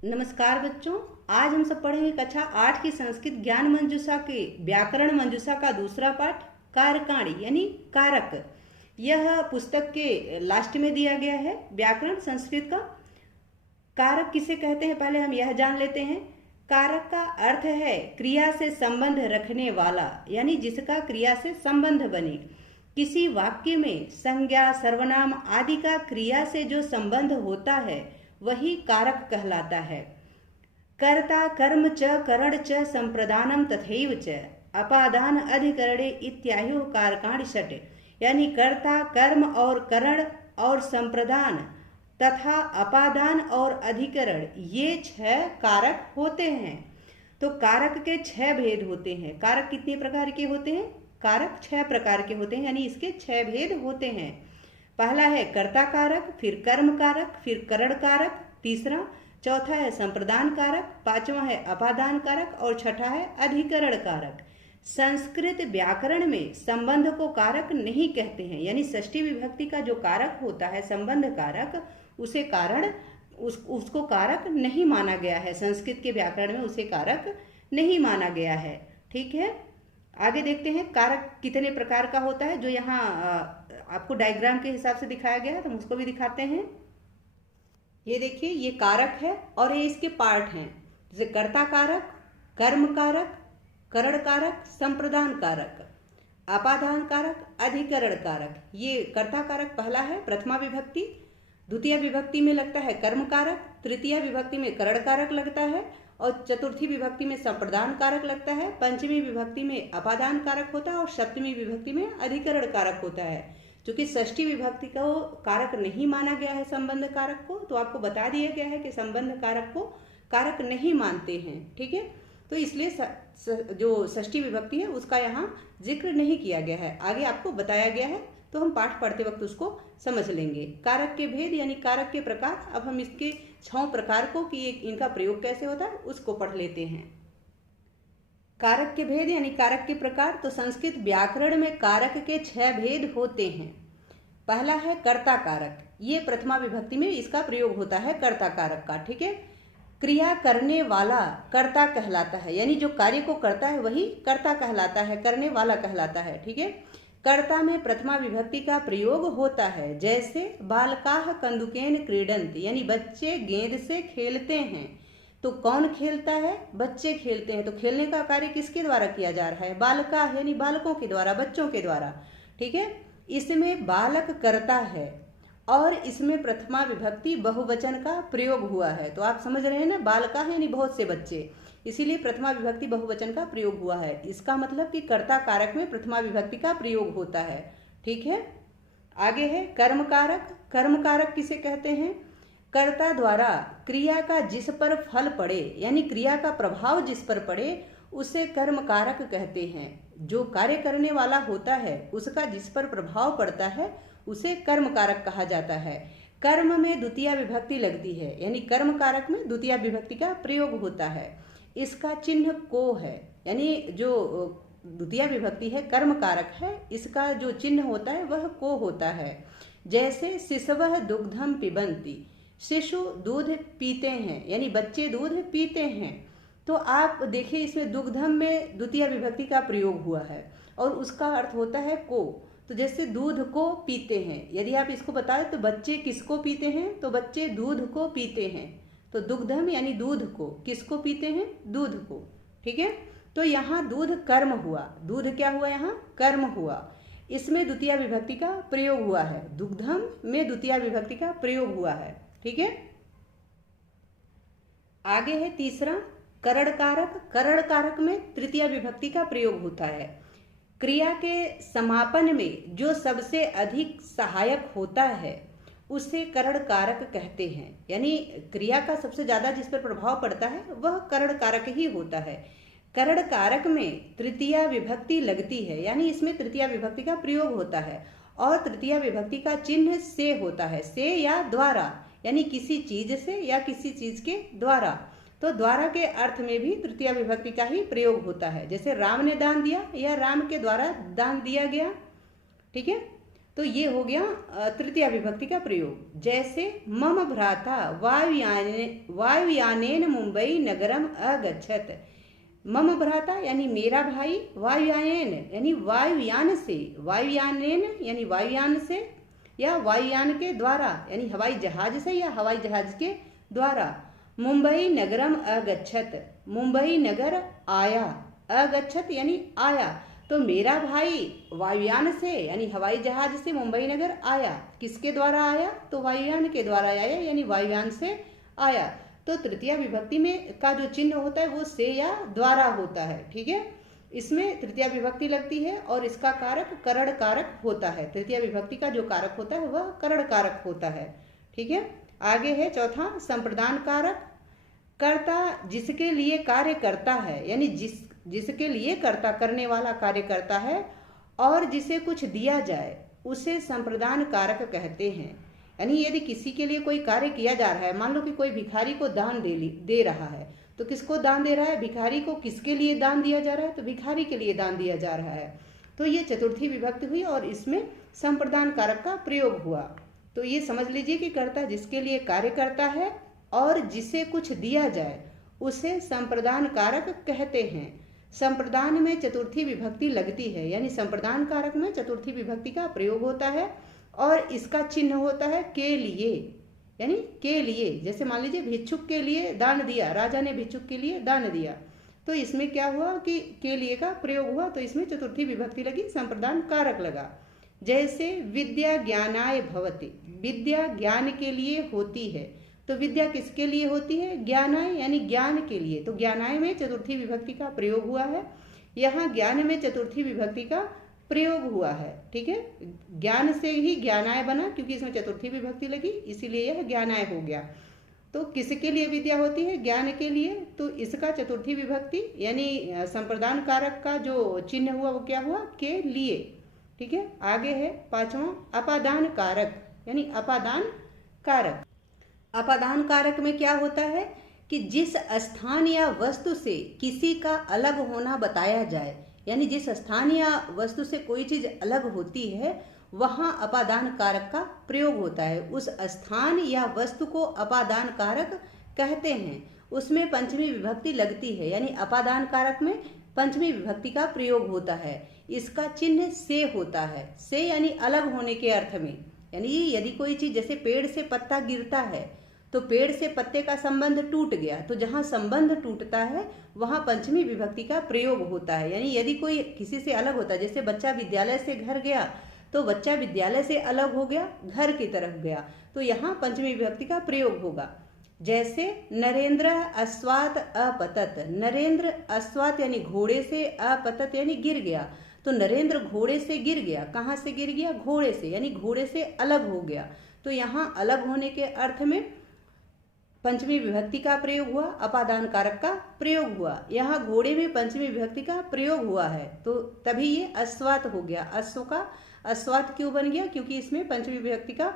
नमस्कार बच्चों। आज हम सब पढ़ेंगे कक्षा 8 की संस्कृत ज्ञान मंजूषा के व्याकरण मंजूषा का दूसरा पाठ कारकाणी यानी कारक। यह पुस्तक के लास्ट में दिया गया है। व्याकरण संस्कृत का कारक किसे कहते हैं पहले हम यह जान लेते हैं। कारक का अर्थ है क्रिया से संबंध रखने वाला, यानी जिसका क्रिया से संबंध बने। किसी वाक्य में संज्ञा सर्वनाम आदि का क्रिया से जो संबंध होता है वही कारक कहलाता है। कर्ता कर्म च करण च संप्रदानम तथैव च अपादान अधिकरणे इत्याहु कारकाणि षट्, यानी कर्ता कर्म और करण और संप्रदान तथा अपादान और अधिकरण ये 6 कारक होते हैं। तो कारक के 6 भेद होते हैं। कारक कितने प्रकार के होते हैं? कारक 6 प्रकार के होते हैं, यानी इसके 6 भेद होते हैं। पहला है कर्ता कारक, फिर कर्म कारक, फिर करण कारक, तीसरा, चौथा है संप्रदान कारक, पांचवा है अपादान कारक और छठा है अधिकरण कारक। संस्कृत व्याकरण में संबंध को कारक नहीं कहते हैं, यानी षष्ठी विभक्ति का जो कारक होता है संबंध कारक, उसे कारण उसको कारक नहीं माना गया है। संस्कृत के व्याकरण में उसे कारक नहीं माना गया है। ठीक है, आगे देखते हैं कारक कितने प्रकार का होता है, जो यहाँ आपको डायग्राम के हिसाब से दिखाया गया है, तो हम उसको भी दिखाते हैं। ये देखिए, ये कारक है और ये इसके पार्ट हैं, जैसे कर्ता कारक, कर्म कारक, करण कारक, संप्रदान कारक, अपादान कारक, अधिकरण कारक। ये कर्ता कारक पहला है, प्रथमा विभक्ति। द्वितीय विभक्ति में लगता है कर्म कारक, तृतीय विभक्ति में करण कारक लगता है और चतुर्थी विभक्ति में संप्रदान कारक लगता है। पंचमी विभक्ति में अपादान कारक होता है और सप्तमी विभक्ति में अधिकरण कारक होता है। क्योंकि षष्ठी विभक्ति को कारक नहीं माना गया है संबंध कारक को, तो आपको बता दिया गया है कि संबंध कारक को कारक नहीं मानते हैं। ठीक है, तो इसलिए जो षष्ठी विभक्ति है उसका यहाँ जिक्र नहीं किया गया है, आगे आपको बताया गया है, तो हम पाठ पढ़ते वक्त उसको समझ लेंगे। कारक के भेद यानी कारक के प्रकार। अब हम इसके 6 प्रकार को कि इनका प्रयोग कैसे होता है उसको पढ़ लेते हैं। कारक के भेद यानी कारक के प्रकार। तो संस्कृत व्याकरण में कारक के 6 भेद होते हैं। पहला है कर्ता कारक, ये प्रथमा विभक्ति में इसका प्रयोग होता है कर्ता कारक का। ठीक है, क्रिया करने वाला कर्ता कहलाता है, यानी जो कार्य को करता है वही कर्ता कहलाता है, करने वाला कहलाता है। ठीक है, कर्ता में प्रथमा विभक्ति का प्रयोग होता है, जैसे बालकाः कंदुकेन क्रीडन्ति, यानी बच्चे गेंद से खेलते हैं। तो कौन खेलता है? बच्चे खेलते हैं। तो खेलने का कार्य किसके द्वारा किया जा रहा है? बालका यानी बालकों के द्वारा, बच्चों के द्वारा। ठीक है, इसमें बालक करता है और इसमें प्रथमा विभक्ति बहुवचन का प्रयोग हुआ है। तो आप समझ रहे हैं ना, बालका है यानी बहुत से बच्चे, इसीलिए प्रथमा विभक्ति बहुवचन का प्रयोग हुआ है। इसका मतलब कि कर्ता कारक में प्रथमा विभक्ति का प्रयोग होता है। ठीक है, आगे है कर्म कारक। कर्म कारक किसे कहते हैं? कर्ता द्वारा क्रिया का जिस पर फल पड़े, यानी क्रिया का प्रभाव जिस पर पड़े, उसे कर्म कारक कहते हैं। जो कार्य करने वाला होता है उसका जिस पर प्रभाव पड़ता है उसे कर्म कारक कहा जाता है। कर्म में द्वितीय विभक्ति लगती है, यानी कर्म कारक में द्वितीय विभक्ति का प्रयोग होता है। इसका चिन्ह को है, यानी जो द्वितीय विभक्ति है कर्म कारक है, इसका जो चिन्ह होता है वह को होता है। जैसे शिशवः दुग्धम पिबन्ति, शिशु दूध पीते हैं, यानी बच्चे दूध पीते हैं। तो आप देखिए, इसमें दुग्धम में द्वितीय विभक्ति का प्रयोग हुआ है और उसका अर्थ होता है को। तो जैसे दूध को पीते हैं, यदि आप इसको बताएं तो बच्चे किसको पीते हैं? तो बच्चे दूध को पीते हैं। तो दुग्धम यानी दूध को, किसको पीते हैं? दूध को। ठीक है, तो यहाँ दूध कर्म हुआ। दूध क्या हुआ? यहाँ कर्म हुआ। इसमें द्वितीय विभक्ति का प्रयोग हुआ है, दुग्धम में द्वितीय विभक्ति का प्रयोग हुआ है। ठीक है, आगे है तीसरा करण कारक। करण कारक में तृतीय विभक्ति का प्रयोग होता है। क्रिया के समापन में जो सबसे अधिक सहायक होता है उसे करण कारक कहते हैं, यानी क्रिया का सबसे ज्यादा जिस पर प्रभाव पड़ता है वह करण कारक ही होता है। करण कारक में तृतीय विभक्ति लगती है, यानी इसमें तृतीय विभक्ति का प्रयोग होता है और तृतीय विभक्ति का चिन्ह से होता है, से या द्वारा, यानी किसी चीज से या किसी चीज के द्वारा। तो द्वारा के अर्थ में भी तृतीय विभक्ति का ही प्रयोग होता है, जैसे राम ने दान दिया या राम के द्वारा दान दिया गया। ठीक है, तो ये हो गया तृतीया विभक्ति का प्रयोग। जैसे मम भ्राता वायुयानेन मुंबई नगरम अगच्छत। मम भ्राता यानी मेरा भाई, वायुयानेन यानी वायुयान से, वायुयानेन यानी वायुयान से या वायुयान के द्वारा यानी हवाई जहाज से या हवाई जहाज के द्वारा, मुंबई नगरम अगच्छत, मुंबई नगर आया, अगच्छत यानी आया। तो मेरा भाई वायुयान से यानी हवाई जहाज से मुंबई नगर आया। किसके द्वारा आया? तो वायुयान के द्वारा आया यानी वायुयान से आया। तो तृतीया विभक्ति में का जो चिन्ह होता है वो से या द्वारा होता है। ठीक है, इसमें तृतीया विभक्ति लगती है और इसका कारक करण कारक होता है। तृतीया विभक्ति का जो कारक होता है वह करण कारक होता है। ठीक है, आगे है चौथा संप्रदान कारक। कर्ता जिसके लिए कार्य करता है यानी जिसके लिए कर्ता करने वाला कार्य करता है और जिसे कुछ दिया जाए उसे संप्रदान कारक कहते हैं। यानी यदि किसी के लिए कोई कार्य किया जा रहा है, मान लो कि कोई भिखारी को दान दे रहा है, तो किसको दान दे रहा है? भिखारी को। किसके लिए दान दिया जा रहा है? तो भिखारी के लिए दान दिया जा रहा है। तो ये चतुर्थी विभक्ति हुई और इसमें संप्रदान कारक का प्रयोग हुआ। तो ये समझ लीजिए कि कर्ता जिसके लिए कार्य करता है और जिसे कुछ दिया जाए उसे संप्रदान कारक कहते हैं। संप्रदान में चतुर्थी विभक्ति लगती है यानी संप्रदान कारक में चतुर्थी विभक्ति का प्रयोग होता है और इसका चिन्ह होता है के लिए, यानी के लिए। जैसे मान लीजिए भिक्षुक के लिए दान दिया, राजा ने भिक्षुक के लिए दान दिया, तो इसमें क्या हुआ कि के लिए का प्रयोग हुआ, तो इसमें चतुर्थी विभक्ति लगी, संप्रदान कारक लगा। जैसे विद्या ज्ञानाय भवति, विद्या ज्ञान के लिए होती है, तो विद्या किसके लिए होती है? ज्ञानाय यानी ज्ञान के लिए। तो ज्ञानाय में चतुर्थी विभक्ति का प्रयोग हुआ है, यहाँ ज्ञान में चतुर्थी विभक्ति का प्रयोग हुआ है। ठीक है, ज्ञान से ही ज्ञानाय बना क्योंकि इसमें चतुर्थी विभक्ति लगी, इसीलिए यह ज्ञानाय हो गया। तो किसके लिए विद्या होती है? ज्ञान के लिए। तो इसका चतुर्थी विभक्ति यानी संप्रदान कारक का जो चिन्ह हुआ वो क्या हुआ? के लिए। ठीक है, आगे है पांचवा अपादान कारक यानी अपादान कारक। अपादान कारक में क्या होता है कि जिस स्थान या वस्तु से किसी का अलग होना बताया जाए, यानी जिस स्थान या वस्तु से कोई चीज अलग होती है वहां अपादान कारक का प्रयोग होता है। उस स्थान या वस्तु को अपादान कारक कहते हैं। उसमें पंचमी विभक्ति लगती है यानी अपादान कारक में पंचमी विभक्ति का प्रयोग होता है। इसका चिन्ह से होता है, से यानी अलग होने के अर्थ में। यानी यदि कोई चीज जैसे पेड़ से पत्ता गिरता है तो पेड़ से पत्ते का संबंध टूट गया, तो जहां संबंध टूटता है वहां पंचमी विभक्ति का प्रयोग होता है। यानी यदि कोई किसी से अलग होता है, जैसे बच्चा विद्यालय से घर गया तो बच्चा विद्यालय से अलग हो गया, घर की तरफ गया, तो यहाँ पंचमी विभक्ति का प्रयोग होगा। जैसे नरेंद्र अश्वात अपतत, नरेंद्र अश्वात यानी घोड़े से, अपतत यानी गिर गया, तो नरेंद्र घोड़े से गिर गया। कहाँ से गिर गया? घोड़े से, यानी घोड़े से अलग हो गया। तो यहाँ अलग होने के अर्थ में पंचमी विभक्ति का प्रयोग हुआ, अपादान कारक का प्रयोग हुआ। यहाँ घोड़े में पंचमी विभक्ति का प्रयोग हुआ है तो तभी ये अश्वात हो गया। अश्व का अश्वात क्यों बन गया? क्योंकि इसमें पंचमी विभक्ति का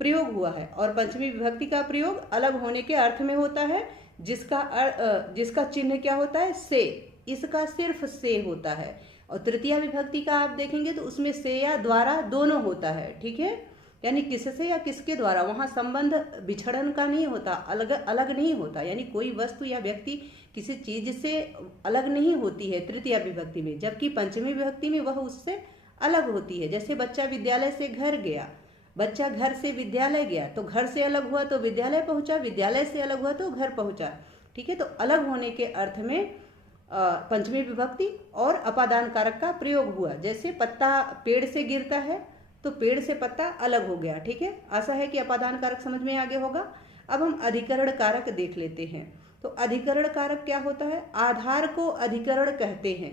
प्रयोग हुआ है और पंचमी विभक्ति का प्रयोग अलग होने के अर्थ में होता है, जिसका चिन्ह क्या होता है? से। इसका सिर्फ से होता है। और तृतीया विभक्ति का आप देखेंगे तो उसमें से या द्वारा दोनों होता है। ठीक है, यानी किससे या किसके द्वारा, वहां संबंध बिछड़न का नहीं होता, अलग नहीं होता। यानी कोई वस्तु या व्यक्ति किसी चीज से अलग नहीं होती है तृतीया विभक्ति में, जबकि पंचमी विभक्ति में वह उससे अलग होती है। जैसे बच्चा विद्यालय से घर गया, बच्चा घर से विद्यालय गया तो घर से अलग हुआ तो विद्यालय पहुंचा, विद्यालय से अलग हुआ तो घर पहुंचा। ठीक है, तो अलग होने के अर्थ में पंचमी विभक्ति और अपादान कारक का प्रयोग हुआ। जैसे पत्ता पेड़ से गिरता है तो पेड़ से पत्ता अलग हो गया। ठीक है, आशा है कि अपादान कारक समझ में आगे होगा। अब हम अधिकरण कारक देख लेते हैं। तो अधिकरण कारक क्या होता है? आधार को अधिकरण कहते हैं।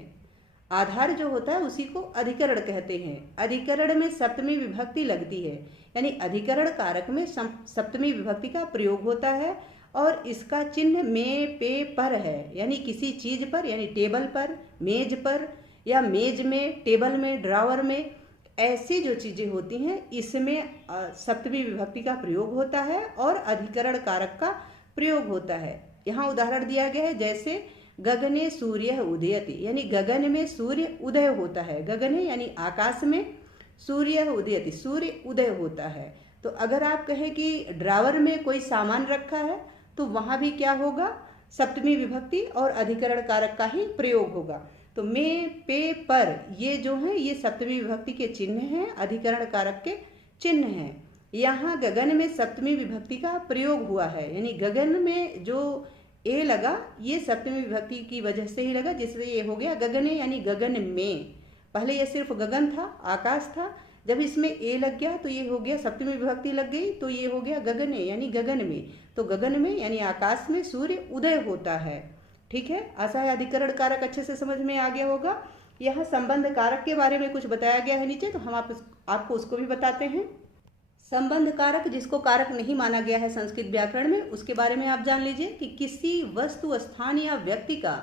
आधार जो होता है उसी को अधिकरण कहते हैं। अधिकरण में सप्तमी विभक्ति लगती है यानी अधिकरण कारक में सप्तमी विभक्ति का प्रयोग होता है और इसका चिन्ह में पे पर है, यानी किसी चीज पर, यानी टेबल पर, मेज पर या मेज में, टेबल में, ड्रावर में, ऐसी जो चीजें होती हैं इसमें सप्तमी विभक्ति का प्रयोग होता है और अधिकरण कारक का प्रयोग होता है। यहाँ उदाहरण दिया गया है, जैसे गगने सूर्य उदयति, यानी गगन में सूर्य उदय होता है। गगने यानी आकाश में, सूर्य उदयति, सूर्य उदय होता है। तो अगर आप कहें कि ड्रावर में कोई सामान रखा है तो वहां भी क्या होगा, सप्तमी विभक्ति और अधिकरण कारक का ही प्रयोग होगा। तो में, पे, पर ये जो है ये सप्तमी विभक्ति के चिन्ह हैं, अधिकरण कारक के चिन्ह हैं। यहाँ गगन में सप्तमी विभक्ति का प्रयोग हुआ है, यानी गगन में जो ए लगा ये सप्तमी विभक्ति की वजह से ही लगा, जिससे ये हो गया गगने यानी गगन में। पहले ये सिर्फ गगन था, आकाश था, जब इसमें ए लग गया तो ये हो गया सप्तमी विभक्ति लग गई तो ये हो गया गगने यानी गगन में। तो गगन में यानी आकाश में सूर्य उदय होता है। ठीक है, आशा है अधिकरण कारक अच्छे से समझ में आ गया होगा। यहाँ संबंध कारक के बारे में कुछ बताया गया है नीचे, तो हम आपको उसको भी बताते हैं। संबंध कारक जिसको कारक नहीं माना गया है संस्कृत व्याकरण में, उसके बारे में आप जान लीजिए कि किसी वस्तु, स्थान या व्यक्ति का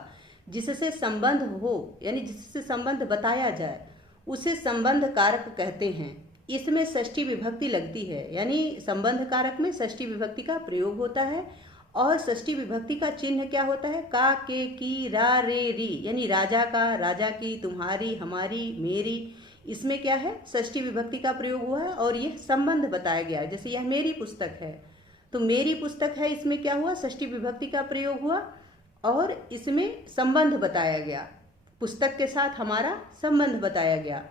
जिससे संबंध हो, यानी जिससे संबंध बताया जाए, उसे संबंध कारक कहते हैं। इसमें षष्ठी विभक्ति लगती है, यानी संबंध कारक में षष्ठी विभक्ति का प्रयोग होता है। और षष्ठी विभक्ति का चिन्ह क्या होता है, का, के, की, रा, रे, री, यानी राजा का, राजा की, तुम्हारी, हमारी, मेरी, इसमें क्या है षष्ठी विभक्ति का प्रयोग हुआ है और यह संबंध बताया गया है। जैसे यह मेरी पुस्तक है तो मेरी पुस्तक है, इसमें क्या हुआ षष्ठी विभक्ति का प्रयोग हुआ और इसमें संबंध बताया गया, पुस्तक के साथ हमारा संबंध बताया गया।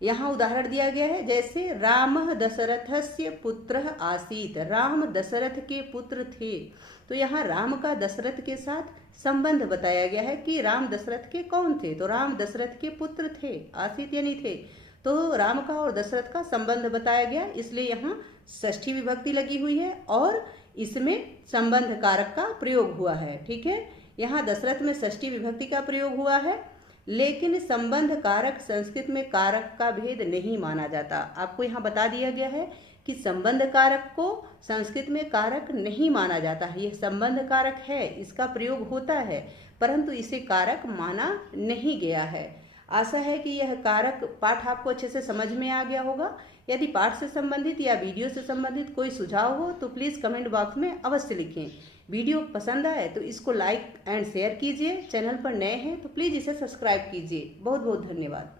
यहाँ उदाहरण दिया गया है, जैसे रामः दशरथस्य पुत्रः आसीत्, राम दशरथ के पुत्र थे। तो यहाँ राम का दशरथ के साथ संबंध बताया गया है कि राम दशरथ के कौन थे, तो राम दशरथ के पुत्र थे, आसीत् यानी थे, तो राम का और दशरथ का संबंध बताया गया, इसलिए यहाँ षष्ठी विभक्ति लगी हुई है और इसमें संबंध कारक का प्रयोग हुआ है। ठीक है, यहाँ दशरथ में षष्ठी विभक्ति का प्रयोग हुआ है, लेकिन संबंध कारक संस्कृत में कारक का भेद नहीं माना जाता। आपको यहाँ बता दिया गया है कि संबंध कारक को संस्कृत में कारक नहीं माना जाता है। यह संबंध कारक है, इसका प्रयोग होता है, परंतु इसे कारक माना नहीं गया है। आशा है कि यह कारक पाठ आपको अच्छे से समझ में आ गया होगा। यदि पाठ से संबंधित या वीडियो से संबंधित कोई सुझाव हो तो प्लीज़ कमेंट बॉक्स में अवश्य लिखें। वीडियो पसंद आए तो इसको लाइक एंड शेयर कीजिए। चैनल पर नए हैं तो प्लीज़ इसे सब्सक्राइब कीजिए। बहुत बहुत धन्यवाद।